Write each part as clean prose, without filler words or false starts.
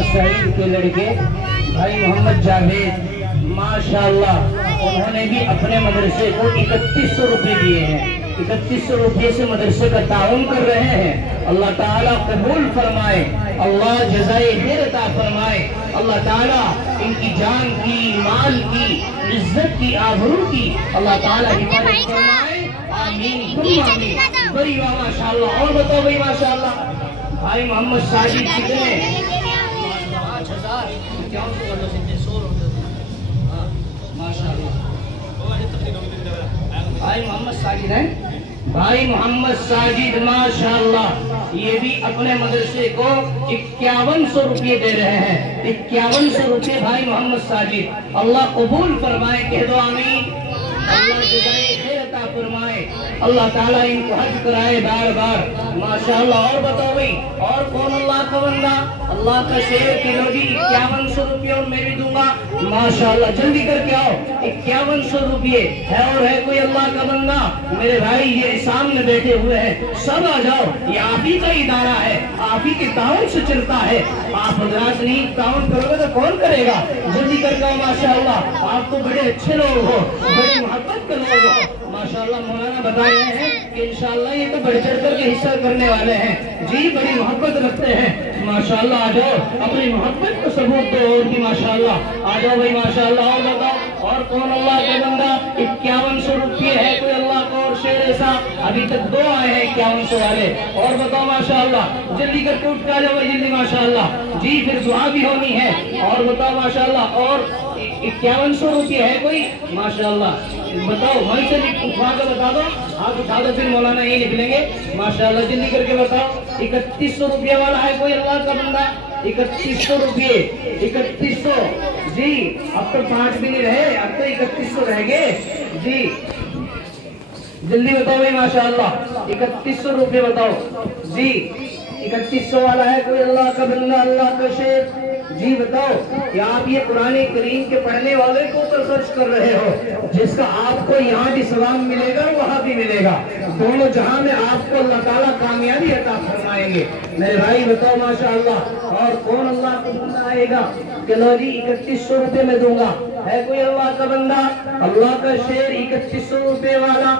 मोहम्मद सईद के लड़के भाई मोहम्मद जावेद, माशाल्लाह उन्होंने भी अपने मदरसे को 3100 रुपये दिए हैं। 3100 रुपये से मदरसे का ताउन कर रहे हैं। अल्लाह ताला कबूल फरमाए, अल्लाह जज़ाए खैर अता फरमाए। अल्लाह ताला इनकी जान की, माल की, इज्जत की, आबरू की अल्लाह ताला हिफाजत फरमाए। आमीन तुम आमीन। बड़ी वाह माशाल्लाह। और बताओ भाई माशाल्लाह भाई मोहम्मद साजिद कितने 5000 भाई मोहम्मद साजिद है। भाई मोहम्मद साजिद माशाल्लाह ये भी अपने मदरसे को 5100 रुपये दे रहे हैं। 5100 रुपये भाई मोहम्मद साजिद। अल्लाह कबूल फरमाए, कह दो आमीन। अल्लाह जज़ाए खैर अता फरमाए, अल्लाह ताला इनको हज कराए बार बार माशाल्लाह। और बताओ भाई और कौन अल्लाह का बंदा, अल्लाह का शेर किलो जी 5100 रुपये और मैं भी दूंगा माशाल्लाह। जल्दी करके आओ, 5100 रुपये है। और है कोई अल्लाह का बंदा मेरे भाई ये सामने बैठे हुए हैं, सब आ जाओ। ये आप ही का इदारा है, आप ही के ताउन से चलता है। आप हजरात नहीं ताउन करोगे तो कौन करेगा? जल्दी करके आओ माशाल्लाह। आप तो बड़े अच्छे लोग हो, बड़ी मोहब्बत के लोग हो माशाल्लाह। मौलाना बता रहे हैं कि इंशाल्लाह ये तो बढ़ चढ़ कर के हिस्सा करने वाले हैं जी, बड़ी मोहब्बत रखते हैं माशाल्लाह। आ जाओ, अपनी मोहब्बत को सबूत दो और भी माशाल्लाह। आ जाओ भाई माशाल्लाह। और बताओ और कौन अल्लाह का बंदा 5100 रुपये है कोई अल्लाह का और शेर ऐसा? अभी तक 2 आए हैं 5100 वाले। और बताओ माशाल्लाह, जल्दी करके उठ के आ जाओ भाई जल्दी माशाल्लाह जी, फिर दुआ भी होनी है। और बताओ माशाल्लाह और 5100 रुपये है कोई माशाल्लाह? बताओ मन से उठवा कर बता दो, आप उठा दो फिर मौलाना यही लिख लेंगे माशाल्लाह। जल्दी करके बताओ 3100 रुपये वाला है कोई अल्लाह का बंदा? 3100 रुपये 3100 जी। अब तो 5 भी नहीं रहे, अब तो 3100 रह गए जी। जल्दी बताओ भाई माशाल्लाह 3100 रुपये बताओ जी। 3100 वाला है कोई अल्लाह का बंदा, अल्लाह का शेर जी? बताओ कि आप ये कुरान करीम के पढ़ने वाले को ऊपर खर्च कर रहे हो, जिसका आपको यहाँ भी सवाब मिलेगा वहाँ भी मिलेगा, दोनों जहां में आपको अल्लाह ताला कामयाबी अता फरमाएंगे मेरे भाई। बताओ माशाअल्लाह। और कौन अल्लाह का बंदा आएगा? चलो जी 3100 रुपये में दूंगा। है कोई अल्लाह का बंदा, अल्लाह का शेर 3100 रुपये वाला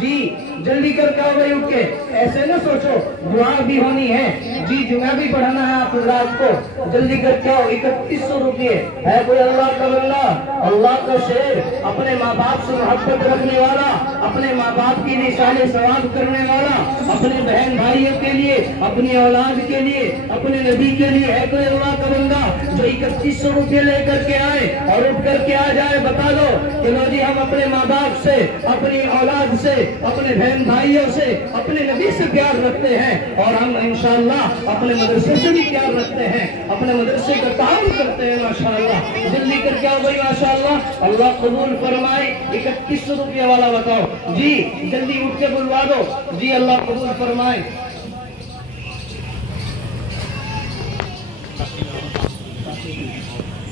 जी? जल्दी करके आओ भाई उठ के, ऐसे ना सोचो, दुआ भी होनी है जी, जुमा भी पढ़ाना है आप रात को। जल्दी करके आओ 3100 रुपये। है कोई अल्लाह का बंदा, अल्लाह का शेर, अपने माँ बाप से मोहब्बत रखने वाला, अपने माँ बाप की निशाने सवाब करने वाला, अपने बहन भाइयों के लिए, अपनी औलाद के लिए, अपने नबी के लिए? है कोई अल्लाह का बंदा जो 3100 रुपये लेकर के आए और उठ करके आ जाए? बता दो कि लो जी हम अपने माँ बाप से, अपनी औलाद से, अपने बहन भाइयों से, अपने नबी से प्यार रखते हैं और हम इंशाअल्लाह अपने मदरसे से भी प्यार रखते हैं, अपने मदरसे का ताउन करते हैं माशाअल्लाह। जल्दी करके आओ भाई माशाअल्लाह। अल्लाह कबूल फरमाए। 3100 रुपये वाला बताओ जी, जल्दी उठ के बुलवा दो जी, अल्लाह कबूल फरमाए।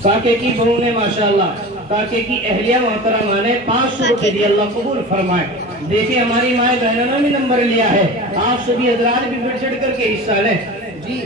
काके की बहू ने माशाअल्लाह, काके की अहलिया मोहतरमा ने 500 रुपये दिए, अल्लाह कबूल फरमाए। देखिए हमारी माए बहनों ने भी नंबर लिया है, आप सभी हजरात भी बढ़ चढ़ करके हिस्सा लें जी।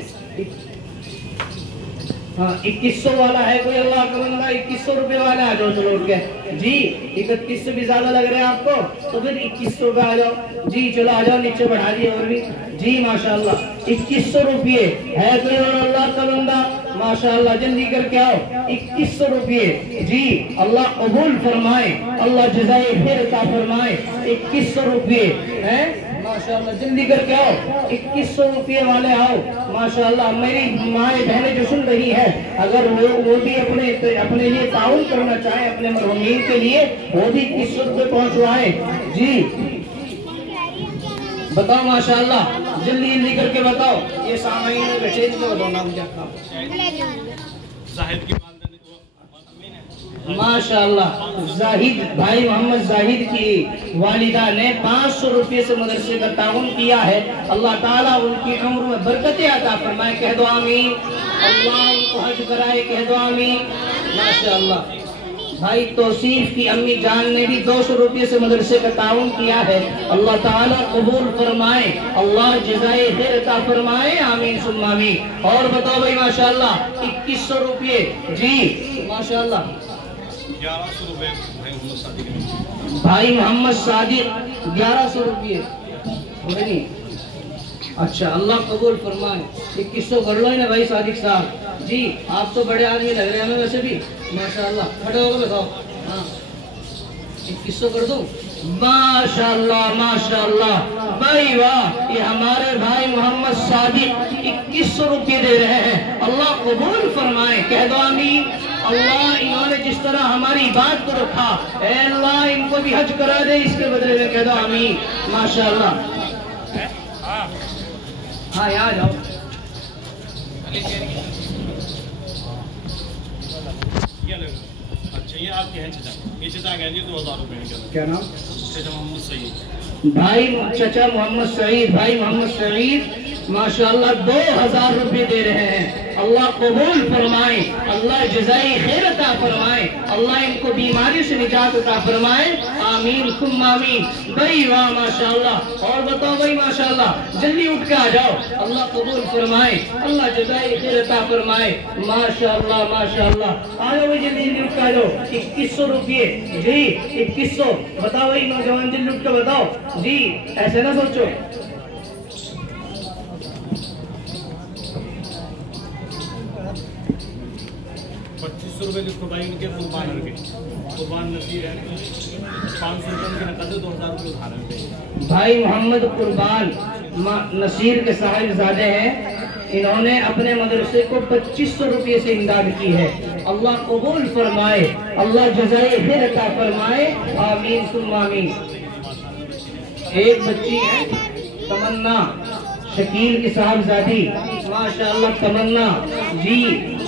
हाँ 2100 वाला है कोई अल्लाह का बंदा? 2100 रुपये वाला आ जाओ चलो उठ के जी। 31 से भी ज्यादा लग रहे हैं आपको तो फिर 2100 का आ जाओ जी। चलो आ जाओ, नीचे बढ़ा दिए और भी जी माशाल्लाह। 2100 रुपये है कोई अल्लाह का बंदा माशाल्लाह? जल्दी करके आओ 2100 रुपये जी। अल्लाह कबूल फरमाए, अल्लाह जज़ाए खैर अता फरमाए। 2100 रुपये है माशाल्लाह। जल्दी करके आओ 2100 रुपये वाले आओ माशाल्लाह। मेरी माए बहनें जो सुन रही है, अगर वो भी अपने लिए ताउन करना चाहे, अपने मरहूमीन के लिए, वो भी 2100 रुपये पहुंचवाए जी। बताओ माशाल्लाह, जल्दी जल्दी करके बताओ। ये सामाइन में बैठे तो बताओ नाम क्या था? माशाल्लाह जाहिद भाई मोहम्मद जाहिद की वालिदा ने 500 रुपये से मदरसे का ताउन किया है। अल्लाह ताला उनकी उम्र में बरकतें अता फरमाए, कह दो आमीन। अल्लाह उनको हज कराए, कह दो आमीन माशाल्लाह। भाई तौसीफ की अम्मी जान ने भी 200 रुपये से मदरसे का ताउन किया है। अल्लाह ताला कबूल फरमाए, अल्लाह जज़ाए खैर अता फरमाए, आमीन सुम्मा आमीन। और बताओ भाई माशाल्लाह 2100 रुपये जी माशाल्लाह। 1100 रुपये भाई मोहम्मद सादिक 1100 रुपये। अच्छा अल्लाह कबूल फरमाए। 2100 कर लो ना भाई सादिक साहब जी, आप तो बड़े आदमी लग रहे हैं हमें वैसे भी माशाल्लाह। खड़े होकर बताओ। हाँ 2100 कर दो। माशाल्लाह माशाल्लाह भाई वाह, ये हमारे भाई मोहम्मद सादिक 2100 रुपये दे रहे हैं। अल्लाह कबूल फरमाए, कह दो आमीन। अल्लाह इन्होंने जिस तरह हमारी बात को रखा, ऐ अल्लाह इनको भी हज करा दे इसके बदले में, कह दो आमीन माशाल्लाह। हाँ यहाँ जाओ। अच्छा ये आपके हैं चचा, ये चचा कह दिए 2000 रुपये। क्या नाम? चचा मोहम्मद सईद। भाई चचा मोहम्मद सईद, भाई मोहम्मद सईद माशाल्लाह 2000 रुपये दे रहे हैं। अल्लाह कबूल फरमाए, अल्लाह जज़ाए खैर अता फरमाए, अल्लाह इनको बीमारी से निजात अता फरमाए, आमीन सुम आमीन। भाई वाह माशाल्लाह। और बताओ भाई माशाल्लाह, जल्दी उठ के आ जाओ। अल्लाह कबूल फरमाए, अल्लाह जज़ाए खैर अता फरमाए, माशाल्लाह माशाल्लाह। आ जाओ भाई जल्दी जल्दी उठ के आ जाओ। 2100 रुपये जी 2100। बताओ भाई नौजवान जल्दी उठ के बताओ जी, ऐसे ना सोचो। 2500 रुपये लिखो भाई उनके कुर्बान नसीर है। 500 रुपये उनके नकद, 2000 रुपये उधार है। भाई मोहम्मद कुर्बान नसीर के साहिबजादे हैं, इन्होंने अपने मदरसे को 2500 रुपये से इमदाद की है। अल्लाह कबूल फरमाए, अल्लाह जज़ाए खैर अता फरमाए, आमीन सुम्मा आमीन। एक बच्ची है तमन्ना, शकील की साहबजादी माशाल्लाह तमन्ना जी,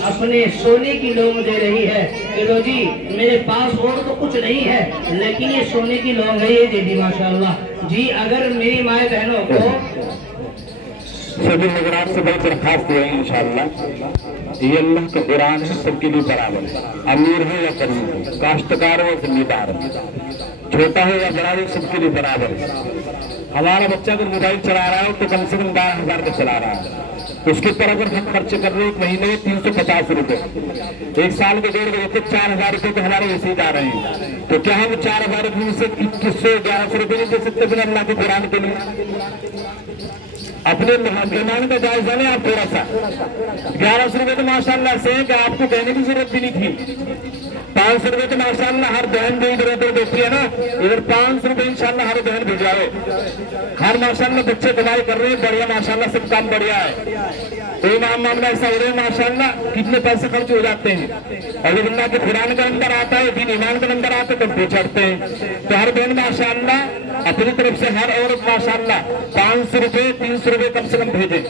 अपने सोने की लौंग दे रही है। लो जी मेरे पास और तो कुछ नहीं है, लेकिन ये सोने की लौंग है, ये दे दी माशाल्लाह जी। अगर मेरी माए बहनों को सभी नजरात से बहुत दरखास्त है इंशाअल्लाह, ये अल्लाह का कुरान है, सबके लिए बराबर है। अमीर हो या गरीब हो, काश्तकार हो या जिम्मेदार हो, छोटा हो या बड़ा हो, सबके लिए बराबर है। हमारा बच्चा अगर मोबाइल चला रहा है तो कम से कम 12,000 का चला रहा है, उसके ऊपर अगर हम खर्च कर रहे हैं एक महीने में 350 रुपए, एक साल के 1.5 बजे 4000 रुपए तो हमारे वैसे ही जा रहे हैं। तो क्या हम 4000 रुपये से 2100-1100 रुपये नहीं दे सकते फिर अल्लाह के कुरान के लिए? अपने मेहमान का जायजा लें आप थोड़ा सा। 1100 रुपये तो माशाल्लाह से है कि आपको कहने की जरूरत भी नहीं थी। 500 रुपये तो माशाल्लाह हर बहन जो इधर उधर देती है ना, इधर 500 रुपये इंशाल्लाह हर बहन भिजवाओ। हर माशाल्लाह बच्चे कमाई कर रहे हैं, बढ़िया माशाल्लाह सब काम बढ़िया है। तो इमाम मामला ऐसा हो रहा है माशाल्लाह, कितने पैसे खर्च हो जाते हैं। और जब अल्लाह के कुरान का नंबर आता है, दीन ईमान का नंबर आता है, तब पहुंचाते हैं। तो हर बहन माशाल्लाह अपनी तरफ से हर औरत माशाल्लाह 500 रुपये 300 रुपये कम से कम भेजे।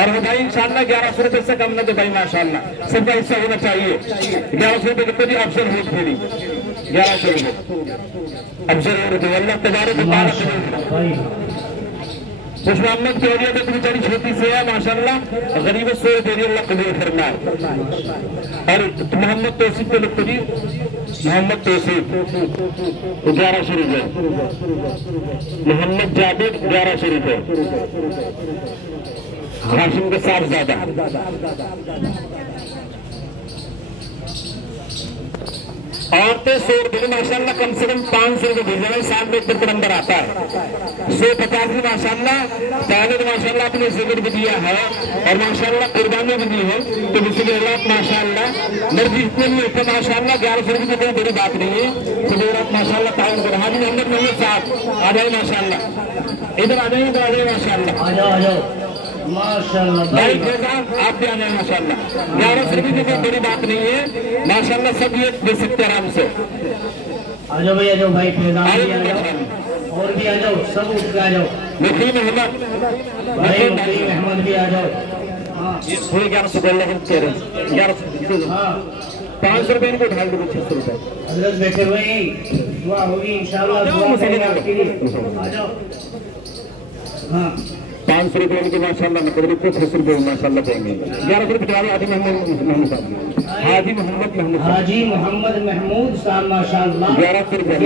और भाई इंशाल्लाह 1100 रुपये से कम न दे भाई माशाल्लाह, सबका हिस्सा होना चाहिए। 1100 रुपये कितने भी अफसर हो खेली 1100 रुपये अफसर हो रहे अल्लाह तबारक खुश मोहम्मद की औलिया तो बेचारी छोटी से है माशाल्लाह, गरीब 100 रुपये अल्लाह कबूल फरमाए। और मोहम्मद तौसीफ के लोग मोहम्मद तौसीफ 1100 रुपये, मोहम्मद जावेद 1100 रुपये, हाशिम के साथ ज्यादा। औरतें 100 रुपये माशाल्लाह कम से कम 500 रुपये भेज रहे हैं, साल में एक नंबर आता है। 150 में माशाल्लाह पहले तो माशाल्लाह अपने जिक्र भी दिया है और माशाल्लाह कुर्बानी भी दी है। तो इसलिए रात माशाल्लाह मर्जी इतने नहीं होता माशाल्लाह 1100 रुपये की कोई बड़ी बात नहीं है। तो रात माशाल्लाह टाइम कर हाजी मोहम्मद नहीं है साथ आ जाए माशाल्लाह, इधर आ जाए, इधर आ जाए माशाल्लाह, आ जाओ आ जाओ माशाल्लाह। भाई आप भी आ जाए माशाल्लाह, 1100 रुपये की कोई बड़ी बात नहीं है माशाल्लाह, सब ये दे सकते आराम से। आ जाओ भाई, आ जाओ भाई, फैजान भी आ जाओ और भी आ जाओ, सब उठ के आ जाओ। नकीम अहमद भाई नकीम अहमद भी आ जाओ। हाँ 1100 कह रहे हैं 1100। हाँ 500 रुपये इनको ढाल दो 600 रुपये। हजरत बैठे हुए दुआ होगी इंशाल्लाह, दुआ करेंगे आपके लिए। आ जाओ। हाँ 500 रुपये इनके माशाल्लाह नकद रुपये 600 रुपये माशाल्लाह देंगे। 1100 रुपये आदमी मोहम्मद साहब हाजी मोहम्मद महमूद साहब माशाअल्लाह 1100 रुपये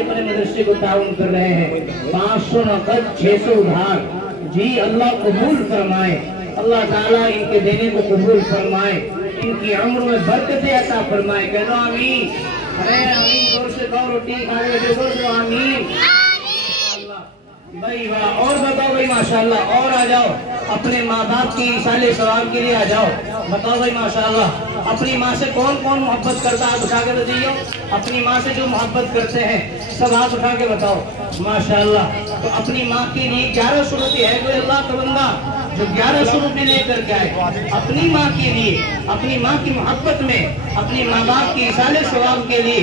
अपने मदरसे को ताउन कर रहे हैं। 500 नकद, 600 उधार। जी अल्लाह कबूल फरमाए, अल्लाह ताला इनके देने को कबूल फरमाए, इनकी उम्र में बरकत अता फरमाए। कह दो आमीन। अरे आमीन जोर से कहो, रोटी खा रहे जोर से आमीन। भाई वाह। और बताओ भाई माशाल्लाह। और आ जाओ, अपने माँ बाप की साले सवाब के लिए आ जाओ। बताओ भाई माशाल्लाह, अपनी माँ से कौन कौन मोहब्बत करता है? हाथ उठा के बताइए। अपनी माँ से जो मोहब्बत करते हैं सब हाथ उठा के बताओ माशाल्लाह। तो अपनी माँ के लिए 1100 रुपये है। कोई अल्लाह का बंदा जो 1100 रुपये लेकर के आए अपनी माँ के लिए, अपनी माँ की मोहब्बत में, अपनी माँ बाप की साले सवाब के लिए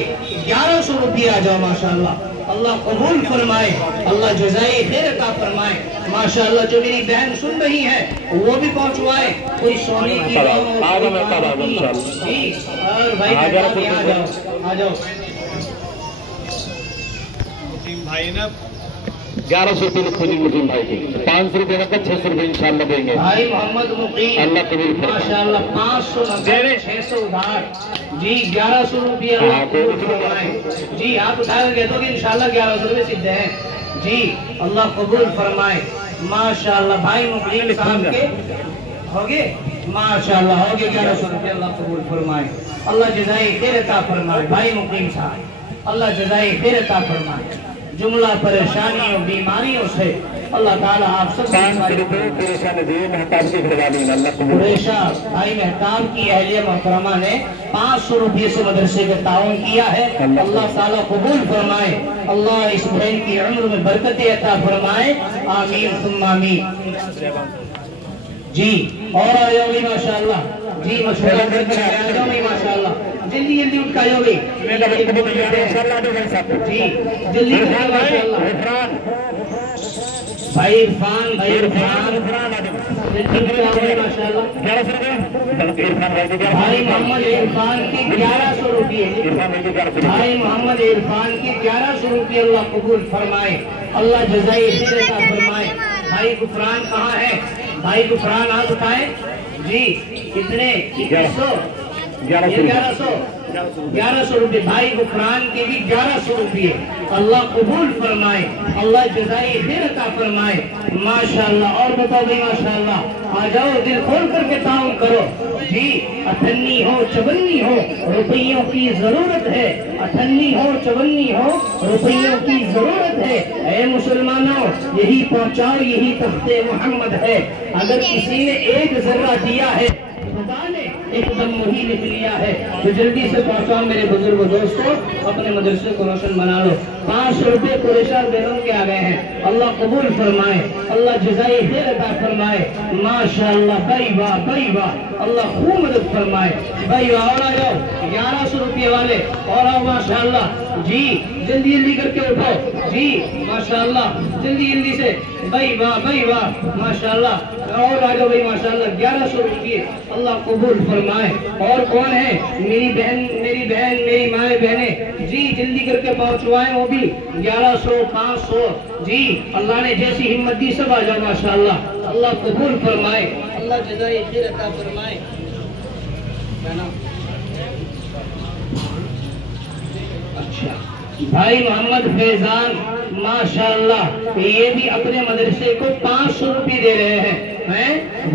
1100 रुपये आ जाओ माशाल्लाह। अल्लाह कबूल फरमाए, अल्लाह जज़ाए खैर अता फरमाए माशाल्लाह। जो मेरी बहन सुन रही है वो भी पहुंचवाए, कोई सोने की जी। और भाई आ जाओ भाई ना 1100 रुपये लिखो जी मुस्लिम भाई को। 500 रुपये नकद, 600 रुपये इंशाल्लाह देंगे। भाई मोहम्मद मुकीम अल्लाह कबूल फरमाए माशाल्लाह। 500 नकद, 600 उधार। जी 1100 रुपये अल्लाह कबूल फरमाए। जी आप उठा कर कह दो कि इंशाल्लाह 1100 रुपये सिद्ध है। जी अल्लाह कबूल फरमाए माशाल्लाह। भाई मुकीम साहब के हो गए माशाल्लाह, हो गए 1100 रुपये। अल्लाह कबूल फरमाए, अल्लाह जज़ाए खैर अता फरमाए। भाई मुकीम साहब अल्लाह जज़ाए खैर अता फरमाए। जुमला परेशानियों बीमारियों से अल्लाह ताला आप सब कुरैशा भाई मेहताब की अहलिया मोहतरमा ने 500 रुपये से मदरसे का ताउन किया है। अल्लाह ताला कबूल फरमाए, अल्लाह इस बहन की उम्र में बरकत अता फरमाए। आमीन तुम आमीन। जी और आ जाओ भाई माशाल्लाह। जी मशवरा करके आ जाओ भाई माशाल्लाह। जल्दी जल्दी उठ का जाओ भाई। जी जल्दी भाई इरफान, भाई इरफान माशाल्लाह। भाई मोहम्मद इरफान की 1100 रुपये। भाई मोहम्मद इरफान की 1100 रुपये अल्लाह कबूल फरमाए, अल्लाह जज़ाए खैर अता फरमाए। भाई गुफरान कहाँ है? भाई गुफरान हाथ उठाए जी। कितने? 1100 रुपये। भाई गुफरान के भी 1100 रुपये। अल्लाह कबूल फरमाए, अल्लाह जज़ाए खैर अता फरमाए माशाल्लाह। और बताओ भाई माशाल्लाह। आ जाओ, दिल खोल करके ताउन करो जी। 58 हो 54 हो रुपयों की जरूरत है। 58 हो 54 हो रुपयों की जरूरत है। ऐ मुसलमानों यही पहुंचाओ, यही तख्ते मोहम्मद है। अगर किसी ने एक जर्रा दिया है खुदा ने एकदम वही लिख लिया है। तो जल्दी से पहुंचाओ मेरे बुजुर्ग दोस्तों, अपने मदरसे को रोशन बना लो। 500 रुपये कुरैशा बेगम के आ गए हैं। अल्लाह कबूल फरमाए, अल्लाह जज़ाए खैर अता फरमाए माशाल्लाह। भाई वाह, भाई वाह, अल्लाह खूब मदद फरमाए। भाई वाह। और आ जाओ 1100 रुपये वाले और आओ माशाल्लाह। जी जल्दी जल्दी करके उठो जी माशाल्लाह, जल्दी जल्दी से। भाई वाह, भाई वाह माशाल्लाह। और आ जाओ भाई माशाल्लाह। 1100 रुपये अल्लाह कबूल फरमाए। और कौन है? मेरी बहन, मेरी माए बहने जी जल्दी करके पहुंचवाए। वो भी 1100, 500 जी। अल्लाह ने जैसी हिम्मत दी सब आ जाओ माशाल्लाह। अल्लाह कबूल फरमाए, अल्लाह जज़ाए खैर अता फरमाए। अच्छा भाई मोहम्मद फैजान माशाल्लाह, ये भी अपने मदरसे को 500 रुपये दे रहे हैं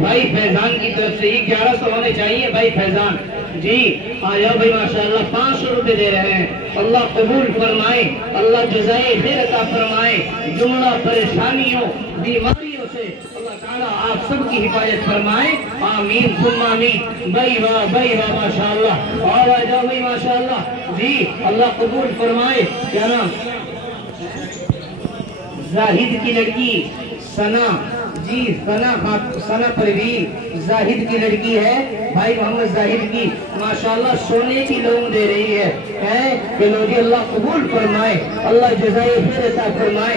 भाई फैजान की तरफ से। ही 1100 होने चाहिए भाई फैजान जी। आ जाओ भाई माशाल्लाह। 500 रुपये दे रहे हैं। अल्लाह कबूल फरमाए, अल्लाह जज़ाए खैर अता फरमाए। जुमला परेशानियों बीमारियों से अल्लाह ताला आप सबकी हिफाजत फरमाए। आमीन सुम आमीन। भाई वाह, भाई वाह माशाल्लाह। और आ जाओ भाई माशाल्लाह जी। अल्लाह कबूल फरमाए। क्या नाम? जाहिद की लड़की सना जी। सना परवीन जाहिद की लड़की है भाई मोहम्मद जाहिद की माशाल्लाह। सोने की लोन दे रही है कि लोग अल्लाह कबूल फरमाए, अल्लाह जज़ाए खैर अता फरमाए।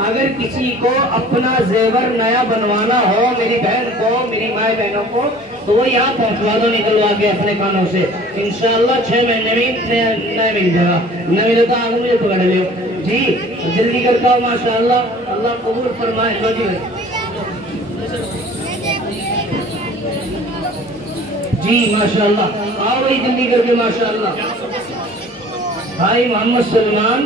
अगर किसी को अपना जेवर नया बनवाना हो, मेरी बहन को, मेरी माए बहनों को, तो वो यहाँ पहुँचवा दो निकलवा के अपने कानों से। इंशाल्लाह 6 महीने में नया मिल जाएगा। न मिले तो आगे मुझे पकड़ लियो जी। जल्दी करता हूँ माशाल्लाह। अल्लाह कबूल फरमाए। लो जी जी माशाल्लाह। आओ भाई जल्दी करके माशाल्लाह। भाई मोहम्मद सलमान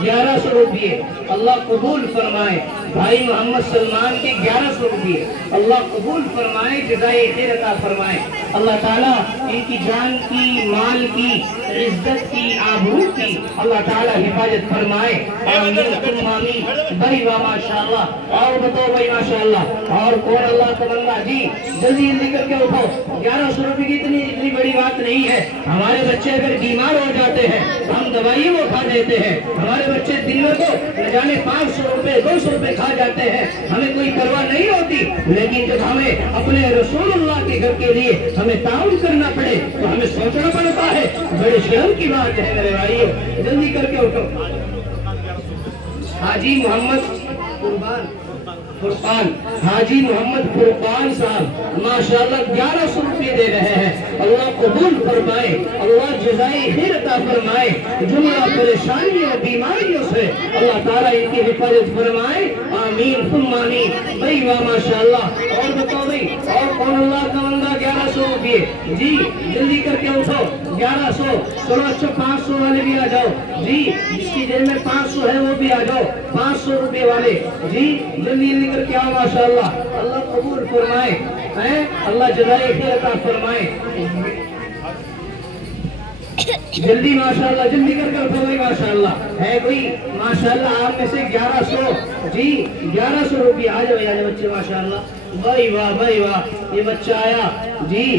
1100 रुपये, अल्लाह कबूल फरमाए। भाई मोहम्मद सलमान के 1100 रुपये, अल्लाह कबूल फरमाए, जज़ाए खैर अता फरमाए। अल्लाह ताला इनकी जान की, माल की, इज्जत की, आबरू की अल्लाह ताला हिफाजत फरमाए। भाई वाह माशाल्लाह। और बताओ भाई माशाल्लाह। और कौन अल्लाह तमन्ना जी जल्दी जल्दी करके उठो। 1100 रुपये की इतनी बड़ी बात नहीं है। हमारे बच्चे अगर बीमार हो जाते हैं हम दवाइयों को खा देते हैं। हमारे बच्चे दिन में को न जाने 500 रुपए 200 रुपए खा जाते हैं, हमें कोई परवाह नहीं होती। लेकिन जब हमें अपने रसूलुल्लाह के घर के लिए हमें ताउन करना पड़े तो हमें सोचना पड़ता है। बड़े शर्म की बात है मेरे भाइयों, जल्दी करके उठो। हाजी मोहम्मद फुरकान, हाजी मोहम्मद फुरकान साहब माशाल्लाह 1100 रुपये दे रहे हैं। अल्लाह कबूल फरमाए, अल्लाह जज़ाए खैर अता फरमाए। जुमला परेशानियों बीमारियों से अल्लाह ताला इनकी हिफाजत फरमाए। आमीन सुम्मा आमीन। भाई वाह माशाल्लाह। और बताओ भाई और कौन अल्लाह का बंदा 1100 रुपये जी जल्दी करके उठो। 1100 चलो अच्छा 500 वाले भी आ जाओ जी, जिसकी जेब में 500 है वो भी आ जाओ। 500 रुपये वाले जी जल्दी जल्दी करके आओ माशाल्लाह। अल्लाह कबूल फरमाए हैं, अल्लाह जज़ाए खैर अता फरमाए। जल्दी माशाल्लाह जल्दी करके उठो भाई माशाल्लाह। है कोई माशाल्लाह आप में से 1100 जी 1100 रुपये आ जाओ बच्चे माशाल्लाह। भाई वाह भाई वाह, ये बच्चा आया जी।